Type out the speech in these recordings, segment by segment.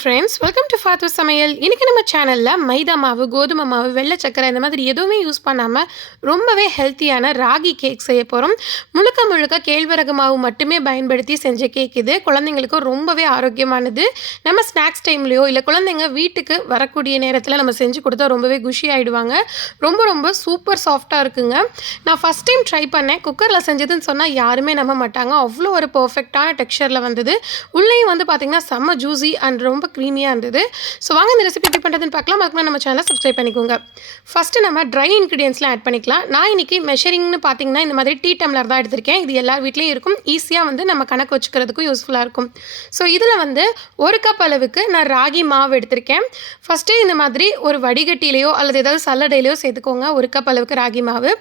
Friends welcome to ஃபாத்து சமையல் இன்றைக்கி நம்ம சேனலில் மைதா மாவு கோதுமை மாவு வெள்ளை சக்கரை இந்த மாதிரி எதுவுமே யூஸ் பண்ணாமல் ரொம்பவே ஹெல்த்தியான ராகி கேக் செய்ய போகிறோம் முழுக்க முழுக்க கேழ்வரகு மாவு மட்டுமே பயன்படுத்தி செஞ்ச கேக் இது. குழந்தைங்களுக்கு ரொம்பவே ஆரோக்கியமானது. நம்ம ஸ்நாக்ஸ் டைம்லேயோ இல்லை குழந்தைங்க வீட்டுக்கு வரக்கூடிய நேரத்தில் நம்ம செஞ்சு கொடுத்தா ரொம்பவே குஷி ஆகிடுவாங்க ரொம்ப ரொம்ப சூப்பர் சாஃப்டாக இருக்குங்க. நான் ஃபஸ்ட் டைம் ட்ரை பண்ணேன். குக்கரில் செஞ்சதுன்னு சொன்னால் யாருமே நம்ப மாட்டாங்க. அவ்வளோ ஒரு பர்ஃபெக்டான டெக்ஸ்சரில் வந்தது. உள்ளேயும் வந்து பார்த்திங்கன்னா செம்ம ஜூஸி அண்ட் ரொம்ப க்ரீமியாக இருந்தது. ஸோ வாங்க இந்த ரெசிபி எப்படி பண்ணுறதுன்னு பார்க்கலாம். அதுக்கு நம்ம சேனலை சப்ஸ்கிரைப் பண்ணிக்கோங்க. ஃபஸ்ட்டு நம்ம ட்ரை இன்க்ரீடியன்ஸ்லாம் ஆட் பண்ணிக்கலாம். நான் இன்றைக்கி மெஷரிங்னு பார்த்தீங்கன்னா இந்த மாதிரி டீ டம்ளர் தான் எடுத்திருக்கேன். இது எல்லா வீட்லேயும் இருக்கும். ஈஸியாக வந்து நம்ம கணக்கு வச்சுக்கிறதுக்கும் யூஸ்ஃபுல்லாக இருக்கும். ஸோ இதில் வந்து ஒரு கப் அளவுக்கு நான் ராகி மாவு எடுத்திருக்கேன். ஃபஸ்ட்டு இந்த மாதிரி ஒரு வடிகட்டிலேயோ அல்லது ஏதாவது சல்லடையிலையோ சேர்த்துக்கோங்க. ஒரு கப் அளவுக்கு ராகி மாவு.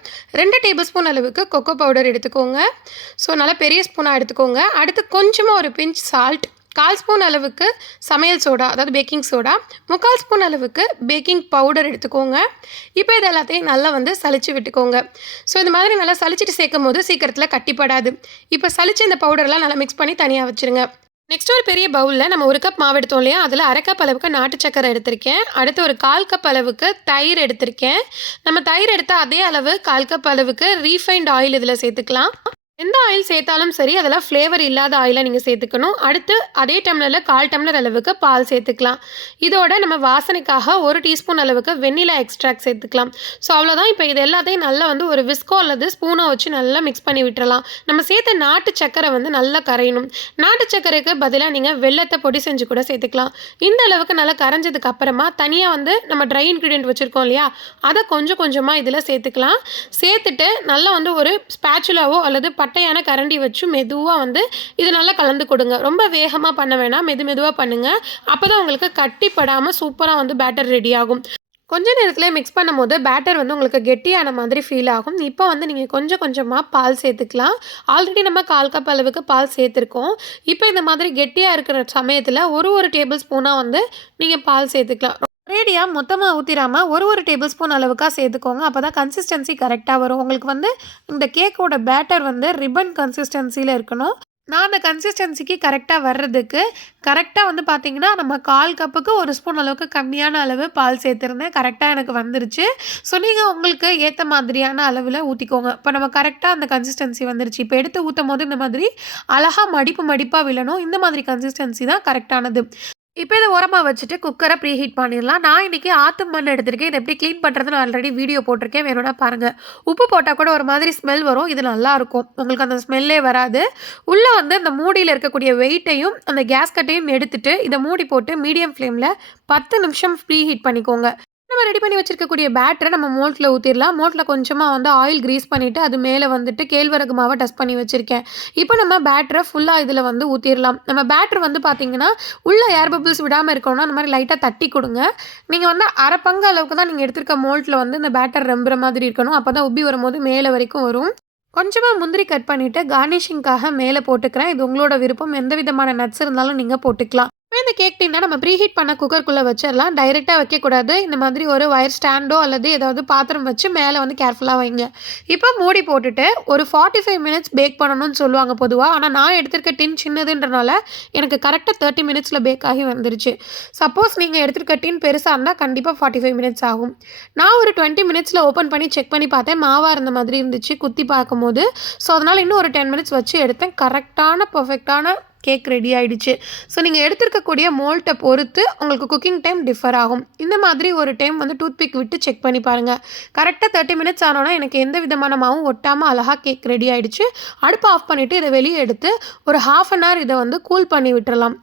ரெண்டு டேபிள் ஸ்பூன் அளவுக்கு கொக்கோ பவுடர் எடுத்துக்கோங்க. ஸோ நல்லா பெரிய ஸ்பூனாக எடுத்துக்கோங்க. அடுத்து கொஞ்சமாக ஒரு பிஞ்ச் சால்ட் கால் ஸ்பூன் அளவுக்கு சமையல் சோடா அதாவது பேக்கிங் சோடா முக்கால் ஸ்பூன் அளவுக்கு பேக்கிங் பவுடர் எடுத்துக்கோங்க. இப்போ இது எல்லாத்தையும் நல்லா வந்து சளிச்சு விட்டுக்கோங்க. ஸோ இந்த மாதிரி நல்லா சளிச்சிட்டு சேர்க்கும் போது சீக்கிரத்தில் கட்டிப்படாது. இப்போ சளிச்சு இந்த பவுடர்லாம் நல்லா மிக்ஸ் பண்ணி தனியாக வச்சுருங்க. நெக்ஸ்ட் ஒரு பெரிய பவுலில் நம்ம ஒரு கப் மாவு எடுத்தோம் இல்லையா? அதில் அரை கப் அளவுக்கு நாட்டு சக்கரை எடுத்திருக்கேன். அடுத்து ஒரு கால் கப் அளவுக்கு தயிர் எடுத்திருக்கேன். நம்ம தயிர் எடுத்த அதே அளவு கால் கப் அளவுக்கு ரீஃபைண்ட் ஆயில் இதில் சேர்த்துக்கலாம். எந்த ஆயில் சேர்த்தாலும் சரி அதெல்லாம் ஃப்ளேவர் இல்லாத ஆயிலை நீங்கள் சேர்த்துக்கணும். அடுத்து அதே டம்ளரில் கால் டம்ளர் அளவுக்கு பால் சேர்த்துக்கலாம். இதோட நம்ம வாசனைக்காக ஒரு டீஸ்பூன் அளவுக்கு வெண்ணிலா எக்ஸ்ட்ராக்ட் சேர்த்துக்கலாம். ஸோ அவ்வளோதான் இப்போ இது எல்லாத்தையும் நல்லா வந்து ஒரு விஸ்கோ அல்லது ஸ்பூனை வச்சு நல்லா மிக்ஸ் பண்ணி விட்டுறலாம். நம்ம சேர்த்த நாட்டு சக்கரை வந்து நல்லா கரையணும். நாட்டு சக்கரைக்கு பதிலாக நீங்கள் வெள்ளத்தை பொடி செஞ்சு கூட சேர்த்துக்கலாம். இந்த அளவுக்கு நல்லா கரைஞ்சதுக்கு அப்புறமா தனியாக வந்து நம்ம ட்ரை இன்க்ரீடியன்ட் வச்சுருக்கோம் இல்லையா? அதை கொஞ்சம் கொஞ்சமாக இதில் சேர்த்துக்கலாம். சேர்த்துட்டு நல்லா வந்து ஒரு ஸ்பேச்சுலாவோ அல்லது பட்டையான கரண்டி வச்சு மெதுவாக வந்து இது நல்லா கலந்து கொடுங்க. ரொம்ப வேகமாக பண்ண வேணாம். மெது மெதுவாக பண்ணுங்கள் அப்போ தான் உங்களுக்கு கட்டிப்படாமல் சூப்பராக வந்து பேட்டர் ரெடி ஆகும். கொஞ்ச நேரத்தில் மிக்ஸ் பண்ணும்போது பேட்டர் வந்து உங்களுக்கு கெட்டியான மாதிரி ஃபீல் ஆகும். இப்போ வந்து நீங்கள் கொஞ்சம் கொஞ்சமாக பால் சேர்த்துக்கலாம். ஆல்ரெடி நம்ம கால் கப் அளவுக்கு பால் சேர்த்துருக்கோம். இப்போ இந்த மாதிரி கெட்டியாக இருக்கிற சமயத்தில் ஒரு ஒரு டேபிள் ஸ்பூனாக வந்து நீங்கள் பால் சேர்த்துக்கலாம். ரேடியாக மொத்தமாக ஊற்றிடாமல் ஒரு ஒரு டேபிள் ஸ்பூன் அளவுக்காக சேர்த்துக்கோங்க. அப்போ தான் கன்சிஸ்டன்சி கரெக்டாக வரும். உங்களுக்கு வந்து இந்த கேக்கோட பேட்டர் வந்து ரிப்பன் கன்சிஸ்டன்சியில் இருக்கணும். நான் அந்த கன்சிஸ்டன்சிக்கு கரெக்டாக வர்றதுக்கு கரெக்டாக வந்து பார்த்திங்கன்னா நம்ம கால் கப்புக்கு ஒரு ஸ்பூன் அளவுக்கு கம்மியான அளவு பால் சேர்த்துருந்தேன். கரெக்டாக எனக்கு வந்துருச்சு. ஸோ நீங்கள் உங்களுக்கு ஏற்ற மாதிரியான அளவில் ஊற்றிக்கோங்க இப்போ நம்ம கரெக்டாக அந்த கன்சிஸ்டன்சி வந்துருச்சு. இப்போ எடுத்து ஊற்றும் போது இந்த மாதிரி அழகாக மடிப்பு மடிப்பாக விழணும். இந்த மாதிரி கன்சிஸ்டன்சி தான் கரெக்டானது இப்போ இதை உரமாக வச்சுட்டு குக்கரை ப்ரீ ஹீட் பண்ணிடலாம். நான் இன்றைக்கி ஆத்து மண் எடுத்திருக்கேன். இதை எப்படி க்ளீன் பண்ணுறதுன்னு ஆல்ரெடி வீடியோ போட்டிருக்கேன். வேணும்னா பாருங்கள் உப்பு போட்டால் கூட ஒரு மாதிரி ஸ்மெல் வரும். இது நல்லாயிருக்கும் உங்களுக்கு அந்த ஸ்மெல்லே வராது. உள்ளே வந்து அந்த மூடியில் இருக்கக்கூடிய வெயிட்டையும் அந்த கேஸ் கட்டையும் எடுத்துகிட்டு இதை மூடி போட்டு மீடியம் ஃப்ளேமில் பத்து நிமிஷம் ப்ரீ ஹீட் பண்ணிக்கோங்க. நம்ம ரெடி பண்ணி வச்சுருக்கக்கூடிய பேட்டரை நம்ம மோட்டில் ஊற்றிடலாம் மோட்டில் கொஞ்சமாக வந்து ஆயில் க்ரீஸ் பண்ணிவிட்டு அது மேலே வந்துட்டு கேழ்வரகு மாவை டஸ்ட் பண்ணி வச்சுருக்கேன். இப்போ நம்ம பேட்டரை ஃபுல்லாக இதில் வந்து ஊற்றிடலாம் நம்ம பேட்டர் வந்து பார்த்திங்கன்னா உள்ளே ஏர் பபிள்ஸ் விடாமல் இருக்கணும்னா அந்த மாதிரி லைட்டாக தட்டி கொடுங்க. நீங்கள் வந்து அரை பங்கு அளவுக்கு தான் நீங்கள் எடுத்திருக்க மோல்ட்டில் வந்து இந்த பேட்டர் ரெம்புற மாதிரி இருக்கணும். அப்போ தான் உப்பி வரும்போது மேலே வரைக்கும் வரும். கொஞ்சமாக முந்திரி கட் பண்ணிவிட்டு கார்னிஷிங்காக மேலே போட்டுக்கிறேன். இது உங்களோட விருப்பம். எந்த விதமான நட்ஸ் இருந்தாலும் நீங்கள் போட்டுக்கலாம். இந்த கேக் டின்னா நம்ம ப்ரீஹீட் பண்ண குக்கருக்குள்ளே வச்சிடலாம் டைரெக்டாக வைக்கக்கூடாது. இந்த மாதிரி ஒரு ஒயர் ஸ்டாண்டோ அல்லது ஏதாவது பாத்திரம் வச்சு மேலே வந்து கேர்ஃபுல்லாக வைங்க. இப்போ மூடி போட்டுட்டு ஒரு ஃபார்ட்டி ஃபைவ் மினிட்ஸ் பேக் பண்ணணும்னு சொல்லுவாங்க பொதுவாக ஆனால் நான் எடுத்திருக்க டின் சின்னதுன்றனால எனக்கு கரெக்டாக தேர்ட்டி மினிட்ஸில் பேக் ஆகி வந்துருச்சு. சப்போஸ் நீங்கள் எடுத்திருக்க டின் பெருசாக இருந்தால் கண்டிப்பாக ஃபார்ட்டி ஃபைவ் மினிட்ஸ் ஆகும். நான் ஒரு டுவெண்ட்டி மினிட்ஸில் ஓப்பன் பண்ணி செக் பண்ணி பார்த்தேன். மாவாக இருந்த மாதிரி இருந்துச்சு குத்தி பார்க்கும்போது. ஸோ அதனால் இன்னும் ஒரு டென் மினிட்ஸ் வச்சு எடுத்தேன். கரெக்டான பர்ஃபெக்டான கேக் ரெடி ஆகிடுச்சு ஸோ நீங்கள் எடுத்திருக்கக்கூடிய மோல்ட்டை பொறுத்து உங்களுக்கு குக்கிங் டைம் டிஃபர் ஆகும். இந்த மாதிரி ஒரு டைம் வந்து டூத்பிக் விட்டு செக் பண்ணி பாருங்கள் கரெக்டாக தேர்ட்டி மினிட்ஸ் ஆனோன்னா எனக்கு எந்த விதமான மாவும் ஒட்டாமல் அழகாக கேக் ரெடி ஆகிடுச்சு அடுப்பு ஆஃப் பண்ணிவிட்டு இதை வெளியே எடுத்து ஒரு ஹாஃப் அன் ஹவர் இதை வந்து கூல் பண்ணி விட்டுறலாம்.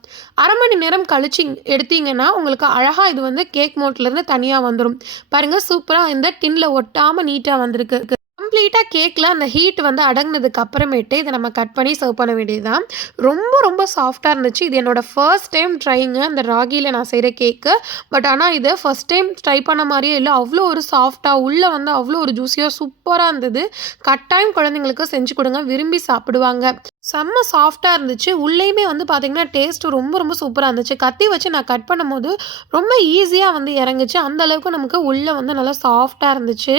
அரை மணி நேரம் கழிச்சு எடுத்தீங்கன்னா உங்களுக்கு அழகாக இது வந்து கேக் மோட்லேருந்து தனியாக வந்துடும் பாருங்கள் சூப்பராக இந்த டின்னில் ஒட்டாமல் நீட்டாக வந்திருக்கு. கம்ப்ளீட்டாக கேக்கில். அந்த ஹீட் வந்து அடங்கினதுக்கு அப்புறமேட்டு இதை நம்ம கட் பண்ணி சர்வ் பண்ண வேண்டியதுதான். ரொம்ப ரொம்ப சாஃப்டாக இருந்துச்சு. இது என்னோடய ஃபர்ஸ்ட் டைம் ட்ரைங்க அந்த ராகியில் நான் செய்கிற கேக்கு பட் ஆனால் இது ஃபஸ்ட் டைம் ட்ரை பண்ண மாதிரியே இல்லை. அவ்வளோ ஒரு சாஃப்டாக உள்ளே வந்து அவ்வளோ ஒரு ஜூஸியாக சூப்பராக இருந்தது. கட்டாயம் குழந்தைங்களுக்கு செஞ்சு கொடுங்க. விரும்பி சாப்பிடுவாங்க. செம்ம சாஃப்டாக இருந்துச்சு. உள்ளேயுமே வந்து பார்த்திங்கன்னா டேஸ்ட்டு ரொம்ப ரொம்ப சூப்பராக இருந்துச்சு. கத்தி வச்சு நான் கட் பண்ணும்போது ரொம்ப ஈஸியாக வந்து இறங்குச்சு. அந்தளவுக்கு நமக்கு உள்ளே வந்து நல்லா சாஃப்டாக இருந்துச்சு.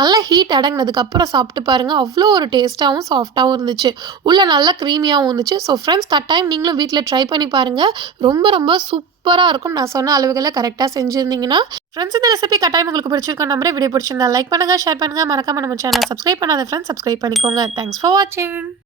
நல்லா ஹீட் அடங்கினதுக்கப்புறம் சாப்பிட்டு பாருங்கள் அவ்வளோ ஒரு டேஸ்ட்டாகவும் சாஃப்டாகவும் இருந்துச்சு. உள்ளே நல்லா க்ரீமியாகவும் இருந்துச்சு. ஸோ ஃப்ரெண்ட்ஸ் கட்டாயம் நீங்களும் வீட்டில் ட்ரை பண்ணி பாருங்கள் ரொம்ப ரொம்ப சூப்பராக இருக்கும். நான் சொன்ன அளவுகளை கரெக்டாக செஞ்சுருந்தீங்கன்னா. ஃப்ரெண்ட்ஸ் இந்த ரெசிபி கட்டாயம் உங்களுக்கு பிடிச்சிருக்கோம் நம்பரே வீடியோ பிடிச்சிருந்தா லைக் பண்ணுங்கள் ஷேர் பண்ணுங்கள் மறக்காம நம்ம சேனல் சப்ஸ்கிரைப் பண்ணாத ஃப்ரெண்ட்ஸ் சப்ஸ்கிரைப் பண்ணிக்கோங்க. தேங்க்ஸ் ஃபார் வாட்சிங்